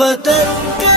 वतन के।